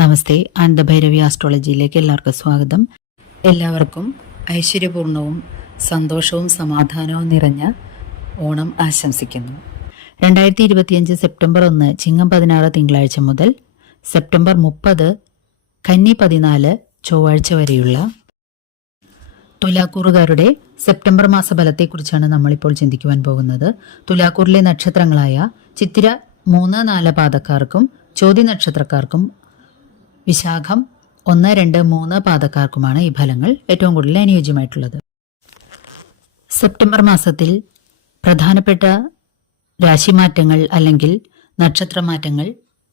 നമസ്തേ ആനന്ദഭൈരവി ആസ്ട്രോളജിയിലേക്ക് എല്ലാവർക്കും സ്വാഗതം. എല്ലാവർക്കും ഐശ്വര്യപൂർണവും സന്തോഷവും സമാധാനവും നിറഞ്ഞ ഓണം ആശംസിക്കുന്നു. രണ്ടായിരത്തി ഇരുപത്തിയഞ്ച് സെപ്റ്റംബർ ഒന്ന് ചിങ്ങം പതിനാറ് തിങ്കളാഴ്ച മുതൽ സെപ്റ്റംബർ മുപ്പത് കന്നി പതിനാല് ചൊവ്വാഴ്ച വരെയുള്ള തുലാക്കൂറുകാരുടെ സെപ്റ്റംബർ മാസ ഫലത്തെക്കുറിച്ചാണ് നമ്മളിപ്പോൾ ചിന്തിക്കുവാൻ പോകുന്നത്. തുലാക്കൂറിലെ നക്ഷത്രങ്ങളായ ചിത്തിര മൂന്ന് നാല് പാതക്കാർക്കും ചോതി നക്ഷത്രക്കാർക്കും വിശാഖം ഒന്ന് രണ്ട് മൂന്ന് പാതക്കാർക്കുമാണ് ഈ ഫലങ്ങൾ ഏറ്റവും കൂടുതൽ അനുയോജ്യമായിട്ടുള്ളത്. സെപ്റ്റംബർ മാസത്തിൽ പ്രധാനപ്പെട്ട രാശിമാറ്റങ്ങൾ അല്ലെങ്കിൽ നക്ഷത്രമാറ്റങ്ങൾ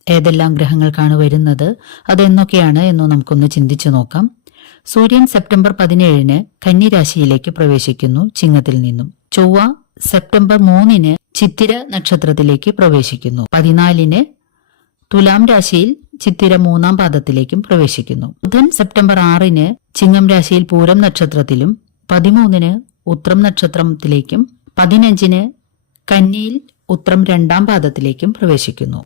ഏതെല്ലാം ഗ്രഹങ്ങൾക്കാണ് വരുന്നത് അതെന്നൊക്കെയാണ് എന്ന് നമുക്കൊന്ന് ചിന്തിച്ചു നോക്കാം. സൂര്യൻ സെപ്റ്റംബർ പതിനേഴിന് കന്നിരാശിയിലേക്ക് പ്രവേശിക്കുന്നു ചിങ്ങത്തിൽ നിന്നും. ചൊവ്വ സെപ്റ്റംബർ മൂന്നിന് ചിത്തിര നക്ഷത്രത്തിലേക്ക് പ്രവേശിക്കുന്നു. പതിനാലിന് തുലാം രാശിയിൽ ചിത്തിര മൂന്നാം പാദത്തിലേക്കും പ്രവേശിക്കുന്നു. ബുധൻ സെപ്റ്റംബർ ആറിന് ചിങ്ങം രാശിയിൽ പൂരം നക്ഷത്രത്തിലും പതിമൂന്നിന് ഉത്രം നക്ഷത്രത്തിലേക്കും പതിനഞ്ചിന് കന്നിയിൽ ഉത്രം രണ്ടാം പാദത്തിലേക്കും പ്രവേശിക്കുന്നു.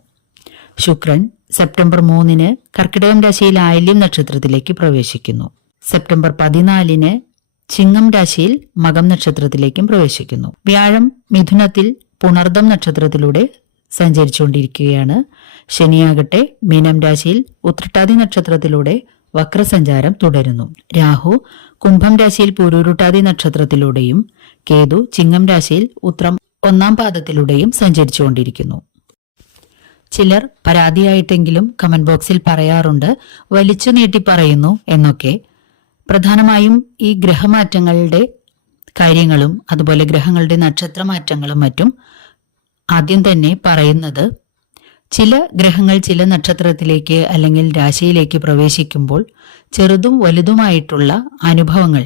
ശുക്രൻ സെപ്റ്റംബർ മൂന്നിന് കർക്കിടകം രാശിയിൽ ആയില്യം നക്ഷത്രത്തിലേക്ക് പ്രവേശിക്കുന്നു. സെപ്റ്റംബർ പതിനാലിന് ചിങ്ങം രാശിയിൽ മകം നക്ഷത്രത്തിലേക്കും പ്രവേശിക്കുന്നു. വ്യാഴം മിഥുനത്തിൽ പുണർദം നക്ഷത്രത്തിലൂടെ സഞ്ചരിച്ചുകൊണ്ടിരിക്കുകയാണ്. ശനിയാകട്ടെ മീനം രാശിയിൽ ഉത്രട്ടാതി നക്ഷത്രത്തിലൂടെ വക്രസഞ്ചാരം തുടരുന്നു. രാഹു കുംഭം രാശിയിൽ പുരുരുട്ടാതി നക്ഷത്രത്തിലൂടെയും കേതു ചിങ്ങം രാശിയിൽ ഉത്രം ഒന്നാം പാദത്തിലൂടെയും സഞ്ചരിച്ചുകൊണ്ടിരിക്കുന്നു. ചിലർ പരാതിയായിട്ടെങ്കിലും കമന്റ് ബോക്സിൽ പറയാറുണ്ട് വലിച്ചു നീട്ടി പറയുന്നു എന്നൊക്കെ. പ്രധാനമായും ഈ ഗ്രഹമാറ്റങ്ങളുടെ കാര്യങ്ങളും അതുപോലെ ഗ്രഹങ്ങളുടെ നക്ഷത്രമാറ്റങ്ങളും മറ്റും ആദ്യം തന്നെ പറയുന്നത് ചില ഗ്രഹങ്ങൾ ചില നക്ഷത്രത്തിലേക്ക് അല്ലെങ്കിൽ രാശിയിലേക്ക് പ്രവേശിക്കുമ്പോൾ ചെറുതും വലുതുമായിട്ടുള്ള അനുഭവങ്ങൾ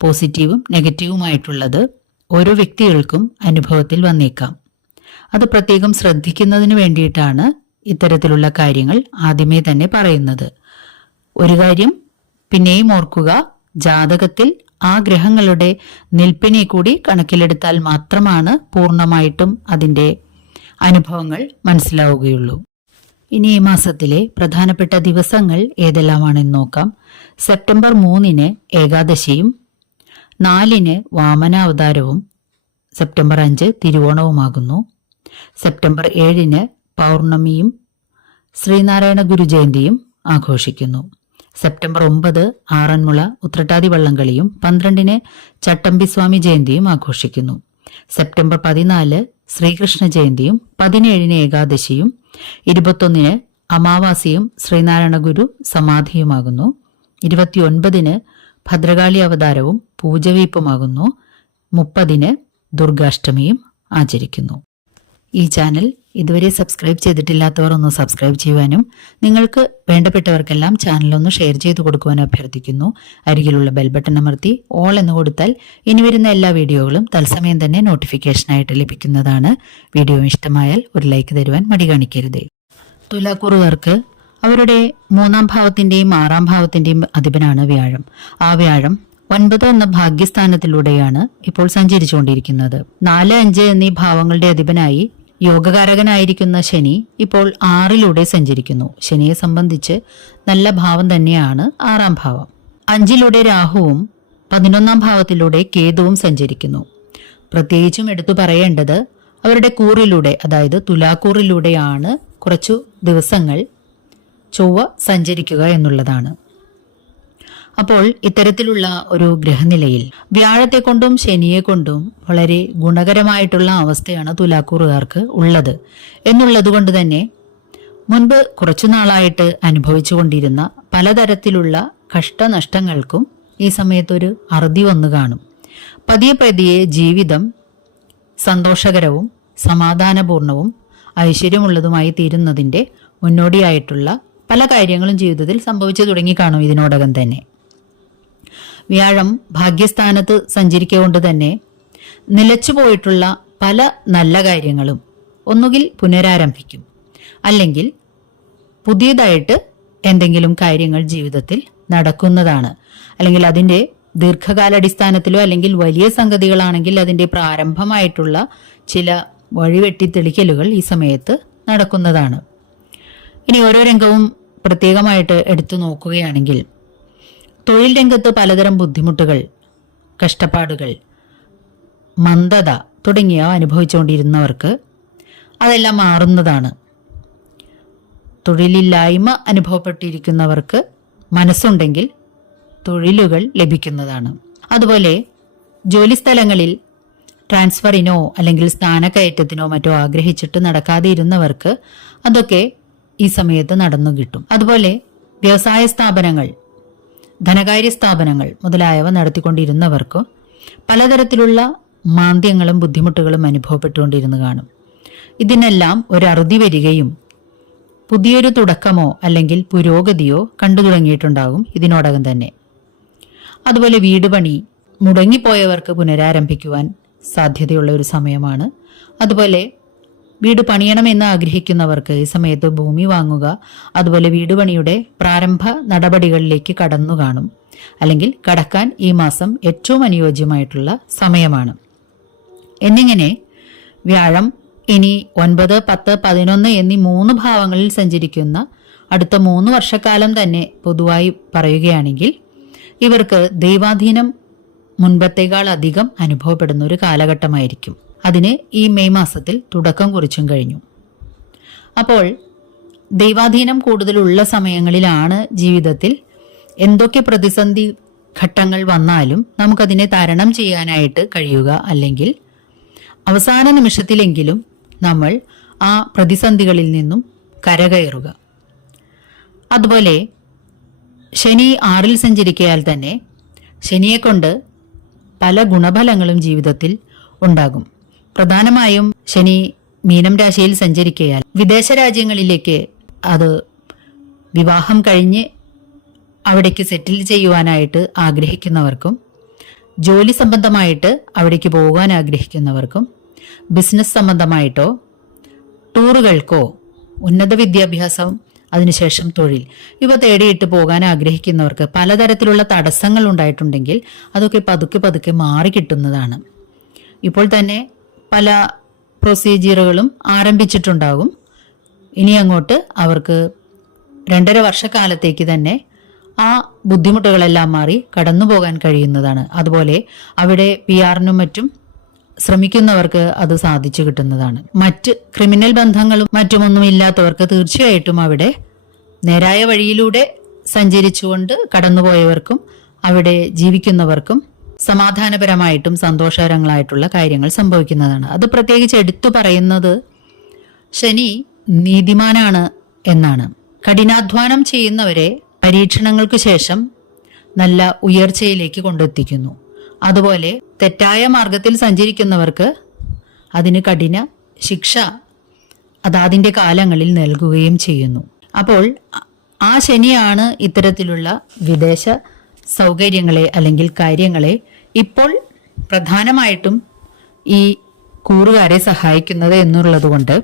പോസിറ്റീവും നെഗറ്റീവുമായിട്ടുള്ളത് ഓരോ വ്യക്തികൾക്കും അനുഭവത്തിൽ വന്നേക്കാം. അത് പ്രത്യേകം ശ്രദ്ധിക്കുന്നതിന് വേണ്ടിയിട്ടാണ് ഇത്തരത്തിലുള്ള കാര്യങ്ങൾ ആദ്യമേ തന്നെ പറയുന്നത്. ഒരു കാര്യം പിന്നെയും ഓർക്കുക ജാതകത്തിൽ ആ ഗ്രഹങ്ങളുടെ നിൽപ്പിനെ കൂടി കണക്കിലെടുത്താൽ മാത്രമാണ് പൂർണമായിട്ടും അതിന്റെ അനുഭവങ്ങൾ മനസ്സിലാവുകയുള്ളൂ. ഇനി ഈ മാസത്തിലെ പ്രധാനപ്പെട്ട ദിവസങ്ങൾ ഏതെല്ലാമാണെന്ന് നോക്കാം. സെപ്റ്റംബർ മൂന്നിന് ഏകാദശിയും നാലിന് വാമനാവതാരവും സെപ്റ്റംബർ അഞ്ച് തിരുവോണവുമാകുന്നു. സെപ്റ്റംബർ ഏഴിന് പൗർണമിയും ശ്രീനാരായണ ഗുരു ജയന്തിയും ആഘോഷിക്കുന്നു. സെപ്റ്റംബർ ഒമ്പത് ആറന്മുള ഉത്രട്ടാതി വള്ളംകളിയും പന്ത്രണ്ടിന് ചട്ടമ്പിസ്വാമി ജയന്തിയും ആഘോഷിക്കുന്നു. സെപ്റ്റംബർ പതിനാല് ശ്രീകൃഷ്ണ ജയന്തിയും പതിനേഴിന് ഏകാദശിയും ഇരുപത്തൊന്നിന് അമാവാസിയും ശ്രീനാരായണ ഗുരു സമാധിയുമാകുന്നു. ഇരുപത്തിയൊൻപതിന് ഭദ്രകാളി അവതാരവും പൂജവീപ്പുമാകുന്നു. മുപ്പതിന് ദുർഗാഷ്ടമിയും ആചരിക്കുന്നു. ഈ ചാനൽ ഇതുവരെ സബ്സ്ക്രൈബ് ചെയ്തിട്ടില്ലാത്തവർ ഒന്ന് സബ്സ്ക്രൈബ് ചെയ്യുവാനും നിങ്ങൾക്ക് വേണ്ടപ്പെട്ടവർക്കെല്ലാം ചാനൽ ഒന്ന് ഷെയർ ചെയ്തു കൊടുക്കുവാനും അഭ്യർത്ഥിക്കുന്നു. അരികിലുള്ള ബെൽ ബട്ടൺ അമർത്തി ഓൾ എന്ന് കൊടുത്താൽ ഇനി വരുന്ന എല്ലാ വീഡിയോകളും തത്സമയം തന്നെ നോട്ടിഫിക്കേഷനായിട്ട് ലഭിക്കുന്നതാണ്. വീഡിയോ ഇഷ്ടമായാൽ ഒരു ലൈക്ക് തരുവാൻ മടി കാണിക്കരുതേ. തുലാക്കുറുകാർക്ക് അവരുടെ മൂന്നാം ഭാവത്തിന്റെയും ആറാം ഭാവത്തിന്റെയും അധിപനാണ് വ്യാഴം. ആ വ്യാഴം ഒൻപത് എന്ന ഭാഗ്യസ്ഥാനത്തിലൂടെയാണ് ഇപ്പോൾ സഞ്ചരിച്ചുകൊണ്ടിരിക്കുന്നത്. നാല് അഞ്ച് എന്നീ ഭാവങ്ങളുടെ അധിപനായി യോഗകാരകനായിരിക്കുന്ന ശനി ഇപ്പോൾ ആറിലൂടെ സഞ്ചരിക്കുന്നു. ശനിയെ സംബന്ധിച്ച് നല്ല ഭാവം തന്നെയാണ് ആറാം ഭാവം. അഞ്ചിലൂടെ രാഹുവും പതിനൊന്നാം ഭാവത്തിലൂടെ കേതുവും സഞ്ചരിക്കുന്നു. പ്രത്യേകിച്ചും എടുത്തു പറയേണ്ടത് അവരുടെ കൂറിലൂടെ അതായത് തുലാക്കൂറിലൂടെയാണ് കുറച്ചു ദിവസങ്ങൾ ചൊവ്വ സഞ്ചരിക്കുക എന്നുള്ളതാണ്. അപ്പോൾ ഇത്തരത്തിലുള്ള ഒരു ഗ്രഹനിലയിൽ വ്യാഴത്തെ കൊണ്ടും ശനിയെ കൊണ്ടും വളരെ ഗുണകരമായിട്ടുള്ള അവസ്ഥയാണ് തുലാക്കൂറുകാർക്ക് ഉള്ളത്. എന്നുള്ളത് കൊണ്ട് തന്നെ മുൻപ് കുറച്ചു നാളായിട്ട് അനുഭവിച്ചുകൊണ്ടിരുന്ന പലതരത്തിലുള്ള കഷ്ടനഷ്ടങ്ങൾക്കും ഈ സമയത്തൊരു അറുതി വന്നു കാണും. പതിയെ പതിയെ ജീവിതം സന്തോഷകരവും സമാധാനപൂർണവും ഐശ്വര്യമുള്ളതുമായി തീരുന്നതിന്റെ മുന്നോടിയായിട്ടുള്ള പല കാര്യങ്ങളും ജീവിതത്തിൽ സംഭവിച്ചു തുടങ്ങി കാണും ഇതിനോടകം തന്നെ. വ്യാഴം ഭാഗ്യസ്ഥാനത്ത് സഞ്ചരിക്കൊണ്ട് തന്നെ നിലച്ചുപോയിട്ടുള്ള പല നല്ല കാര്യങ്ങളും ഒന്നുകിൽ പുനരാരംഭിക്കും അല്ലെങ്കിൽ പുതിയതായിട്ട് എന്തെങ്കിലും കാര്യങ്ങൾ ജീവിതത്തിൽ നടക്കുന്നതാണ്. അല്ലെങ്കിൽ അതിന്റെ ദീർഘകാലാടിസ്ഥാനത്തിലോ അല്ലെങ്കിൽ വലിയ സംഗതികളാണെങ്കിൽ അതിന്റെ പ്രാരംഭമായിട്ടുള്ള ചില വഴിവെട്ടി തെളിക്കലുകൾ ഈ സമയത്ത് നടക്കുന്നതാണ്. ഇനി ഓരോ രംഗവും പ്രത്യേകമായിട്ട് എടുത്തു നോക്കുകയാണെങ്കിൽ തൊഴിൽ രംഗത്ത് പലതരം ബുദ്ധിമുട്ടുകൾ കഷ്ടപ്പാടുകൾ മന്ദത തുടങ്ങിയവ അനുഭവിച്ചുകൊണ്ടിരുന്നവർക്ക് അതെല്ലാം മാറുന്നതാണ്. തൊഴിലില്ലായ്മ അനുഭവപ്പെട്ടിരിക്കുന്നവർക്ക് മനസ്സുണ്ടെങ്കിൽ തൊഴിലുകൾ ലഭിക്കുന്നതാണ്. അതുപോലെ ജോലിസ്ഥലങ്ങളിൽ ട്രാൻസ്ഫറിനോ അല്ലെങ്കിൽ സ്ഥാനക്കയറ്റത്തിനോ മറ്റോ ആഗ്രഹിച്ചിട്ട് നടക്കാതെ ഇരുന്നവർക്ക് അതൊക്കെ ഈ സമയത്ത് നടന്നു കിട്ടും. അതുപോലെ വ്യവസായ സ്ഥാപനങ്ങൾ ധനകാര്യ സ്ഥാപനങ്ങൾ മുതലായവ നടത്തിക്കൊണ്ടിരുന്നവർക്ക് പലതരത്തിലുള്ള മാന്ദ്യങ്ങളും ബുദ്ധിമുട്ടുകളും അനുഭവപ്പെട്ടുകൊണ്ടിരുന്നു കാണും. ഇതിനെല്ലാം ഒരു വരികയും പുതിയൊരു തുടക്കമോ അല്ലെങ്കിൽ പുരോഗതിയോ കണ്ടു തുടങ്ങിയിട്ടുണ്ടാകും ഇതിനോടകം തന്നെ. അതുപോലെ വീട് പണി മുടങ്ങിപ്പോയവർക്ക് പുനരാരംഭിക്കുവാൻ സാധ്യതയുള്ള ഒരു സമയമാണ്. അതുപോലെ വീട് പണിയണമെന്ന് ആഗ്രഹിക്കുന്നവർക്ക് ഈ സമയത്ത് ഭൂമി വാങ്ങുക അതുപോലെ വീട് പണിയുടെ പ്രാരംഭ നടപടികളിലേക്ക് കടന്നു കാണും. അല്ലെങ്കിൽ കടക്കാൻ ഈ മാസം ഏറ്റവും അനുയോജ്യമായിട്ടുള്ള സമയമാണ്. എന്നിങ്ങനെ വ്യാഴം ഇനി ഒൻപത് പത്ത് പതിനൊന്ന് എന്നീ മൂന്ന് ഭാവങ്ങളിൽ സഞ്ചരിക്കുന്ന അടുത്ത മൂന്ന് വർഷക്കാലം തന്നെ പൊതുവായി പറയുകയാണെങ്കിൽ ഇവർക്ക് ദൈവാധീനം മുൻപത്തേക്കാൾ അധികം അനുഭവപ്പെടുന്ന ഒരു കാലഘട്ടമായിരിക്കും. അതിന് ഈ മെയ് മാസത്തിൽ തുടക്കം കുറിച്ചും കഴിഞ്ഞു. അപ്പോൾ ദൈവാധീനം കൂടുതലുള്ള സമയങ്ങളിലാണ് ജീവിതത്തിൽ എന്തൊക്കെ പ്രതിസന്ധി ഘട്ടങ്ങൾ വന്നാലും നമുക്കതിനെ തരണം ചെയ്യാനായിട്ട് കഴിയുക അല്ലെങ്കിൽ അവസാന നിമിഷത്തിലെങ്കിലും നമ്മൾ ആ പ്രതിസന്ധികളിൽ നിന്നും കരകയറുക. അതുപോലെ ശനി ആറിൽ സഞ്ചരിക്കയാൽ തന്നെ ശനിയെക്കൊണ്ട് പല ഗുണഫലങ്ങളും ജീവിതത്തിൽ ഉണ്ടാകും. പ്രധാനമായും ശനി മീനം രാശിയിൽ സഞ്ചരിക്കയാൽ വിദേശ രാജ്യങ്ങളിലേക്ക് അത് വിവാഹം കഴിഞ്ഞ് അവിടേക്ക് സെറ്റിൽ ചെയ്യുവാനായിട്ട് ആഗ്രഹിക്കുന്നവർക്കും ജോലി സംബന്ധമായിട്ട് അവിടേക്ക് പോകാൻ ആഗ്രഹിക്കുന്നവർക്കും ബിസിനസ് സംബന്ധമായിട്ടോ ടൂറുകൾക്കോ ഉന്നത വിദ്യാഭ്യാസം അതിനുശേഷം തൊഴിൽ ഇവ തേടിയിട്ട് പോകാൻ ആഗ്രഹിക്കുന്നവർക്ക് പലതരത്തിലുള്ള തടസ്സങ്ങൾ ഉണ്ടായിട്ടുണ്ടെങ്കിൽ അതൊക്കെ പതുക്കെ പതുക്കെ മാറി കിട്ടുന്നതാണ് ഇപ്പോൾ തന്നെ പല പ്രൊസീജിയറുകളും ആരംഭിച്ചിട്ടുണ്ടാകും. ഇനി അങ്ങോട്ട് അവർക്ക് രണ്ടര വർഷക്കാലത്തേക്ക് തന്നെ ആ ബുദ്ധിമുട്ടുകളെല്ലാം മാറി കടന്നു പോകാൻ കഴിയുന്നതാണ്. അതുപോലെ അവിടെ പി ആറിനും മറ്റും ശ്രമിക്കുന്നവർക്ക് അത് സാധിച്ചു കിട്ടുന്നതാണ്. മറ്റ് ക്രിമിനൽ ബന്ധങ്ങളും മറ്റുമൊന്നും ഇല്ലാത്തവർക്ക് തീർച്ചയായിട്ടും അവിടെ നേരായ വഴിയിലൂടെ സഞ്ചരിച്ചുകൊണ്ട് കടന്നുപോയവർക്കും അവിടെ ജീവിക്കുന്നവർക്കും സമാധാനപരമായിട്ടും സന്തോഷകരങ്ങളായിട്ടുള്ള കാര്യങ്ങൾ സംഭവിക്കുന്നതാണ്. അത് പ്രത്യേകിച്ച് എടുത്തു പറയുന്നത് ശനി നീതിമാനാണ് എന്നാണ്. കഠിനാധ്വാനം ചെയ്യുന്നവരെ പരീക്ഷണങ്ങൾക്ക് ശേഷം നല്ല ഉയർച്ചയിലേക്ക് കൊണ്ടെത്തിക്കുന്നു. അതുപോലെ തെറ്റായ മാർഗത്തിൽ സഞ്ചരിക്കുന്നവർക്ക് അതിന് കഠിന ശിക്ഷ അതാതിന്റെ കാലങ്ങളിൽ നൽകുകയും ചെയ്യുന്നു. അപ്പോൾ ആ ശനിയാണ് ഇത്തരത്തിലുള്ള വിദേശ സൗകര്യങ്ങളെ അല്ലെങ്കിൽ കാര്യങ്ങളെ ഇപ്പോൾ പ്രധാനമായിട്ടും ഈ കൂറുകാരെ സഹായിക്കുന്നത് എന്നുള്ളത് കൊണ്ട്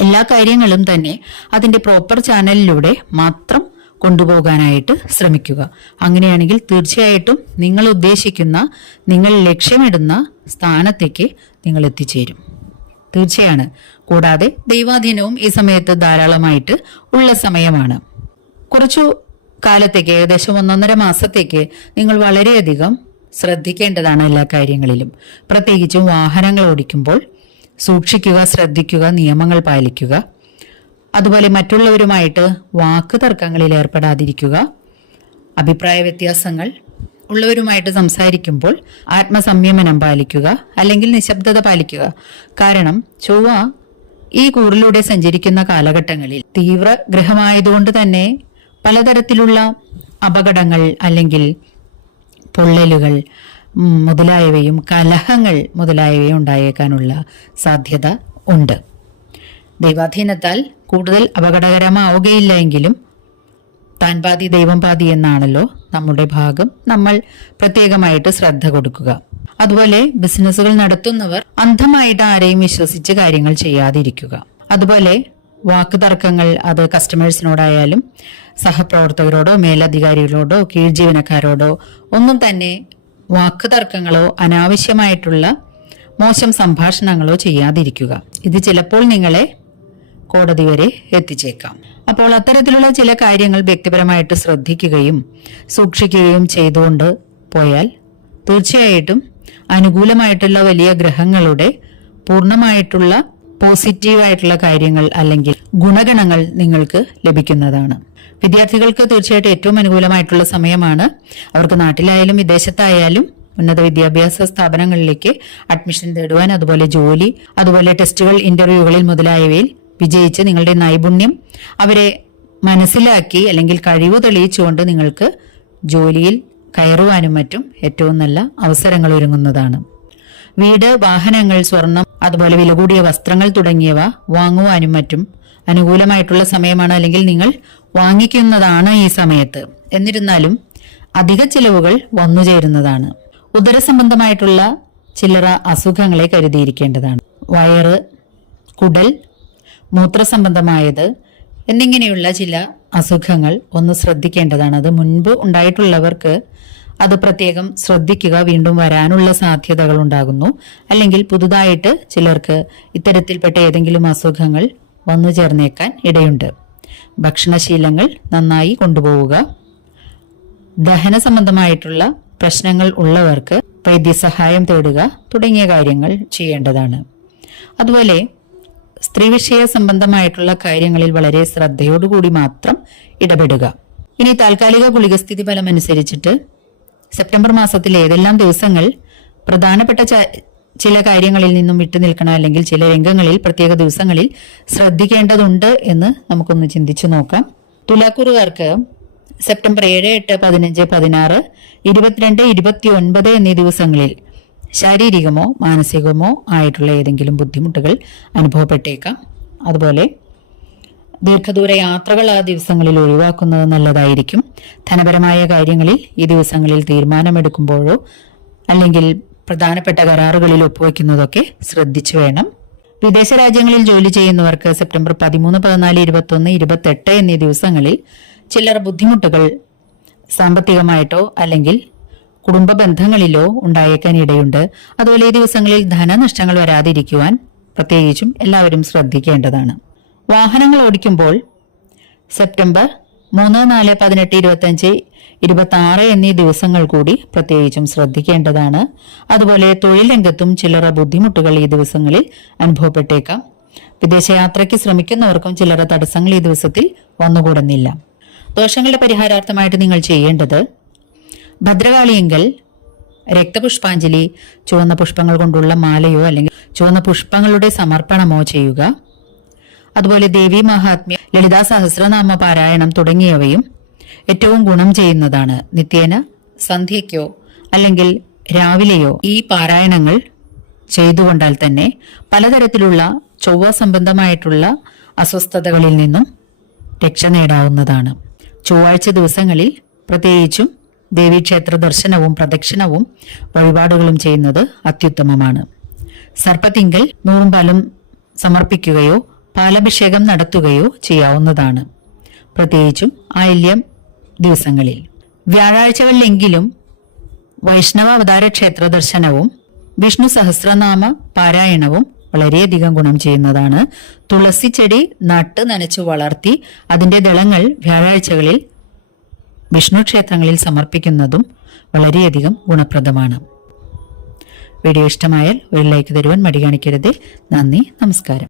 എല്ലാ കാര്യങ്ങളും തന്നെ അതിന്റെ പ്രോപ്പർ ചാനലിലൂടെ മാത്രം കൊണ്ടുപോകാനായിട്ട് ശ്രമിക്കുക. അങ്ങനെയാണെങ്കിൽ തീർച്ചയായിട്ടും നിങ്ങൾ ഉദ്ദേശിക്കുന്ന നിങ്ങൾ ലക്ഷ്യമിടുന്ന സ്ഥാനത്തേക്ക് നിങ്ങൾ എത്തിച്ചേരും. തീർച്ചയാണ്. കൂടാതെ ദൈവാധീനവും ഈ സമയത്ത് ധാരാളമായിട്ട് ഉള്ള സമയമാണ്. കുറച്ചു കാലത്തേക്ക് ഏകദേശം ഒന്നൊന്നര മാസത്തേക്ക് നിങ്ങൾ വളരെയധികം ശ്രദ്ധിക്കേണ്ടതാണ് എല്ലാ കാര്യങ്ങളിലും. പ്രത്യേകിച്ചും വാഹനങ്ങൾ ഓടിക്കുമ്പോൾ സൂക്ഷിക്കുക ശ്രദ്ധിക്കുക നിയമങ്ങൾ പാലിക്കുക. അതുപോലെ മറ്റുള്ളവരുമായിട്ട് വാക്ക് തർക്കങ്ങളിൽ ഏർപ്പെടാതിരിക്കുക. അഭിപ്രായ വ്യത്യാസങ്ങൾ ഉള്ളവരുമായിട്ട് സംസാരിക്കുമ്പോൾ ആത്മസംയമനം പാലിക്കുക അല്ലെങ്കിൽ നിശബ്ദത പാലിക്കുക. കാരണം ചൊവ്വ ഈ കൂറിലൂടെ സഞ്ചരിക്കുന്ന കാലഘട്ടങ്ങളിൽ തീവ്ര ഗ്രഹമായതുകൊണ്ട് തന്നെ പലതരത്തിലുള്ള അപകടങ്ങൾ അല്ലെങ്കിൽ പൊള്ളലുകൾ മുതലായവയും കലഹങ്ങൾ മുതലായവയും ഉണ്ടായേക്കാനുള്ള സാധ്യത ഉണ്ട്. ദൈവാധീനത്താൽ കൂടുതൽ അപകടകരമാവുകയില്ല എങ്കിലും താൻ പാതി ദൈവം പാതി എന്നാണല്ലോ നമ്മുടെ ഭാഗം നമ്മൾ പ്രത്യേകമായിട്ട് ശ്രദ്ധ കൊടുക്കുക. അതുപോലെ ബിസിനസ്സുകൾ നടത്തുന്നവർ അന്ധമായിട്ട് ആരെയും വിശ്വസിച്ച് കാര്യങ്ങൾ ചെയ്യാതിരിക്കുക. അതുപോലെ വാക്ക് തർക്കങ്ങൾ അത് കസ്റ്റമേഴ്സിനോടായാലും സഹപ്രവർത്തകരോടോ മേലധികാരികളോടോ കീഴ് ജീവനക്കാരോടോ ഒന്നും തന്നെ വാക്ക് തർക്കങ്ങളോ അനാവശ്യമായിട്ടുള്ള മോശം സംഭാഷണങ്ങളോ ചെയ്യാതിരിക്കുക. ഇത് ചിലപ്പോൾ നിങ്ങളെ കോടതി വരെ എത്തിച്ചേക്കാം. അപ്പോൾ അത്തരത്തിലുള്ള ചില കാര്യങ്ങൾ വ്യക്തിപരമായിട്ട് ശ്രദ്ധിക്കുകയും സൂക്ഷിക്കുകയും ചെയ്തുകൊണ്ട് പോയാൽ തീർച്ചയായിട്ടും അനുകൂലമായിട്ടുള്ള വലിയ ഗ്രഹങ്ങളുടെ പൂർണമായിട്ടുള്ള പോസിറ്റീവായിട്ടുള്ള കാര്യങ്ങൾ അല്ലെങ്കിൽ ഗുണഗണങ്ങൾ നിങ്ങൾക്ക് ലഭിക്കുന്നതാണ്. വിദ്യാർത്ഥികൾക്ക് തീർച്ചയായിട്ടും ഏറ്റവും അനുകൂലമായിട്ടുള്ള സമയമാണ്. അവർക്ക് നാട്ടിലായാലും വിദേശത്തായാലും ഉന്നത വിദ്യാഭ്യാസ സ്ഥാപനങ്ങളിലേക്ക് അഡ്മിഷൻ തേടുവാൻ അതുപോലെ ജോലി അതുപോലെ ടെസ്റ്റുകൾ ഇന്റർവ്യൂകളിൽ മുതലായവയിൽ വിജയിച്ച് നിങ്ങളുടെ നൈപുണ്യം അവരെ മനസ്സിലാക്കി അല്ലെങ്കിൽ കഴിവ് തെളിയിച്ചുകൊണ്ട് നിങ്ങൾക്ക് ജോലിയിൽ കയറുവാനും മറ്റും ഏറ്റവും നല്ല അവസരങ്ങൾ ഒരുങ്ങുന്നതാണ്. വീട് വാഹനങ്ങൾ സ്വർണം അതുപോലെ വില കൂടിയ വസ്ത്രങ്ങൾ തുടങ്ങിയവ വാങ്ങുവാനും മറ്റും അനുകൂലമായിട്ടുള്ള സമയമാണ് അല്ലെങ്കിൽ നിങ്ങൾ വാങ്ങിക്കുന്നതാണ് ഈ സമയത്ത്. എന്നിരുന്നാലും അധിക ചിലവുകൾ വന്നു ചേരുന്നതാണ്. ഉദരസംബന്ധമായിട്ടുള്ള ചില്ലറ അസുഖങ്ങളെ കരുതിയിരിക്കേണ്ടതാണ്. വയറ് കുടൽ മൂത്രസംബന്ധമായത് എന്നിങ്ങനെയുള്ള ചില അസുഖങ്ങൾ ഒന്ന് ശ്രദ്ധിക്കേണ്ടതാണ്. അത് മുൻപ് ഉണ്ടായിട്ടുള്ളവർക്ക് അത് പ്രത്യേകം ശ്രദ്ധിക്കുക. വീണ്ടും വരാനുള്ള സാധ്യതകൾ ഉണ്ടാകുന്നു. അല്ലെങ്കിൽ പുതുതായിട്ട് ചിലർക്ക് ഇത്തരത്തിൽപ്പെട്ട ഏതെങ്കിലും അസുഖങ്ങൾ വന്നു ചേർന്നേക്കാൻ ഇടയുണ്ട്. ഭക്ഷണശീലങ്ങൾ നന്നായി കൊണ്ടുപോവുക. ദഹന സംബന്ധമായിട്ടുള്ള പ്രശ്നങ്ങൾ ഉള്ളവർക്ക് വൈദ്യസഹായം തേടുക തുടങ്ങിയ കാര്യങ്ങൾ ചെയ്യേണ്ടതാണ്. അതുപോലെ സ്ത്രീ വിഷയ സംബന്ധമായിട്ടുള്ള കാര്യങ്ങളിൽ വളരെ ശ്രദ്ധയോടുകൂടി മാത്രം ഇടപെടുക. ഇനി താൽക്കാലിക ഗുളികസ്ഥിതി ഫലം അനുസരിച്ചിട്ട് സെപ്റ്റംബർ മാസത്തിലെ ഏതെല്ലാം ദിവസങ്ങൾ പ്രധാനപ്പെട്ട ചില കാര്യങ്ങളിൽ നിന്നും വിട്ടു നിൽക്കണം അല്ലെങ്കിൽ ചില രംഗങ്ങളിൽ പ്രത്യേക ദിവസങ്ങളിൽ ശ്രദ്ധിക്കേണ്ടതുണ്ട് എന്ന് നമുക്കൊന്ന് ചിന്തിച്ചു നോക്കാം. തുലാക്കൂറുകാർക്ക് സെപ്റ്റംബർ ഏഴ് എട്ട് പതിനഞ്ച് പതിനാറ് ഇരുപത്തിരണ്ട് ഇരുപത്തി ഒൻപത് എന്നീ ദിവസങ്ങളിൽ ശാരീരികമോ മാനസികമോ ആയിട്ടുള്ള ഏതെങ്കിലും ബുദ്ധിമുട്ടുകൾ അനുഭവപ്പെട്ടേക്കാം. അതുപോലെ ദീർഘദൂര യാത്രകൾ ആ ദിവസങ്ങളിൽ ഒഴിവാക്കുന്നത് നല്ലതായിരിക്കും. ധനപരമായ കാര്യങ്ങളിൽ ഈ ദിവസങ്ങളിൽ തീരുമാനമെടുക്കുമ്പോഴോ അല്ലെങ്കിൽ പ്രധാനപ്പെട്ട കരാറുകളിൽ ഒപ്പുവെക്കുന്നതൊക്കെ ശ്രദ്ധിച്ചു വേണം. വിദേശ രാജ്യങ്ങളിൽ ജോലി ചെയ്യുന്നവർക്ക് സെപ്റ്റംബർ പതിമൂന്ന് പതിനാല് ഇരുപത്തൊന്ന് ഇരുപത്തെട്ട് എന്നീ ദിവസങ്ങളിൽ ചിലർ ബുദ്ധിമുട്ടുകൾ സാമ്പത്തികമായിട്ടോ അല്ലെങ്കിൽ കുടുംബ ബന്ധങ്ങളിലോ ഉണ്ടായേക്കാൻ ഇടയുണ്ട്. അതുപോലെ ഈ ദിവസങ്ങളിൽ ധനനഷ്ടങ്ങൾ വരാതിരിക്കുവാൻ പ്രത്യേകിച്ചും എല്ലാവരും ശ്രദ്ധിക്കേണ്ടതാണ്. വാഹനങ്ങൾ ഓടിക്കുമ്പോൾ സെപ്റ്റംബർ മൂന്ന് നാല് പതിനെട്ട് ഇരുപത്തഞ്ച് ഇരുപത്തി ആറ് എന്നീ ദിവസങ്ങൾ കൂടി പ്രത്യേകിച്ചും ശ്രദ്ധിക്കേണ്ടതാണ്. അതുപോലെ തൊഴിൽ രംഗത്തും ചില്ലറ ബുദ്ധിമുട്ടുകൾ ഈ ദിവസങ്ങളിൽ അനുഭവപ്പെട്ടേക്കാം. വിദേശയാത്രയ്ക്ക് ശ്രമിക്കുന്നവർക്കും ചില്ലറ തടസ്സങ്ങൾ ഈ ദിവസത്തിൽ വന്നുകൂടുന്നില്ല. ദോഷങ്ങളുടെ പരിഹാരാർത്ഥമായിട്ട് നിങ്ങൾ ചെയ്യേണ്ടത് ഭദ്രകാളിയെങ്കിൽ രക്തപുഷ്പാഞ്ജലി ചുവന്ന പുഷ്പങ്ങൾ കൊണ്ടുള്ള മാലയോ അല്ലെങ്കിൽ ചുവന്ന പുഷ്പങ്ങളുടെ സമർപ്പണമോ ചെയ്യുക. അതുപോലെ ദേവി മഹാത്മ്യ ലളിതാ സഹസ്രനാമ പാരായണം തുടങ്ങിയവയും ഏറ്റവും ഗുണം ചെയ്യുന്നതാണ്. നിത്യേന സന്ധ്യയ്ക്കോ അല്ലെങ്കിൽ രാവിലെയോ ഈ പാരായണങ്ങൾ ചെയ്തുകൊണ്ടാൽ തന്നെ പലതരത്തിലുള്ള ചൊവ്വ സംബന്ധമായിട്ടുള്ള അസ്വസ്ഥതകളിൽ നിന്നും രക്ഷ നേടാവുന്നതാണ്. ചൊവ്വാഴ്ച ദിവസങ്ങളിൽ പ്രത്യേകിച്ചും ദേവീക്ഷേത്ര ദർശനവും പ്രദക്ഷിണവും വഴിപാടുകളും ചെയ്യുന്നത് അത്യുത്തമമാണ്. സർപ്പത്തിങ്കൽ നൂറും സമർപ്പിക്കുകയോ പാലഭിഷേകം നടത്തുകയോ ചെയ്യാവുന്നതാണ്. പ്രത്യേകിച്ചും ആയില്യം ദിവസങ്ങളിൽ. വ്യാഴാഴ്ചകളിലെങ്കിലും വൈഷ്ണവ അവതാര ക്ഷേത്ര ദർശനവും വിഷ്ണു സഹസ്രനാമ പാരായണവും വളരെയധികം ഗുണം ചെയ്യുന്നതാണ്. തുളസി ചെടി നട്ട് നനച്ചു വളർത്തി അതിന്റെ ദളങ്ങൾ വ്യാഴാഴ്ചകളിൽ വിഷ്ണു ക്ഷേത്രങ്ങളിൽ സമർപ്പിക്കുന്നതും വളരെയധികം ഗുണപ്രദമാണ്. വീഡിയോ ഇഷ്ടമായാൽ ഒരു ലൈക്ക് തരുവാൻ മടി കാണിക്കരുത്. നന്ദി നമസ്കാരം.